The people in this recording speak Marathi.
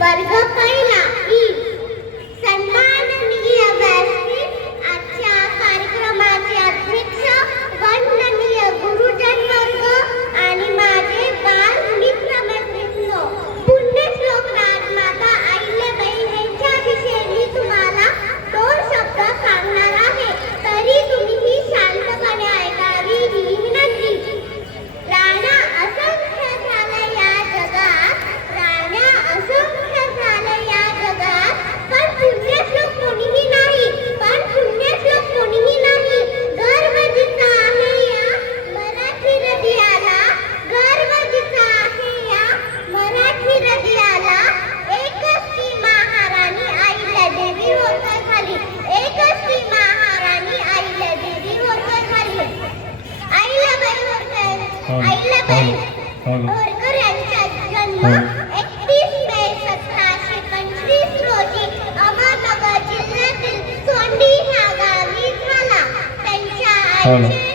वर्ग पहिला ई सन्माननीय व्यासपीठ आजच्या कार्यक्रमाचे अध्यक्ष वंदनीय गुरुजन वर्ग आणि माझे बाल मित्र मैत्रिणींनो, पुण्यश्लोक राजमाता अहिल्याबाई यांच्या विषयी मी तुम्हाला 2 शब्द सांगणार आहे, तरी तुम्ही ही शांतपणे ऐकावी ही विनंती. राण्या असंख्य झाल्या या जगात, राण्या असंख्य झाल्या या जगात, पण पुण्यश्लोक कोणीही नाही, पण पुण्यश्लोक कोणीही नाही. गर्व जिचा आहे या मराठी हृदयाला, गर्व जिचा आहे या मराठी हृदयाला, एकच ती महाराणी अहिल्यादेवी होतं खाली, एकच ती महाराणी अहिल्यादेवी होतं खाली. अहिल्याबाई होळकर यांचा जन्म 31 मे 1725 रोजी अहमदनगर जिल्ह्यातील सोंडी ह्या गावी झाला. त्यांच्या आईचे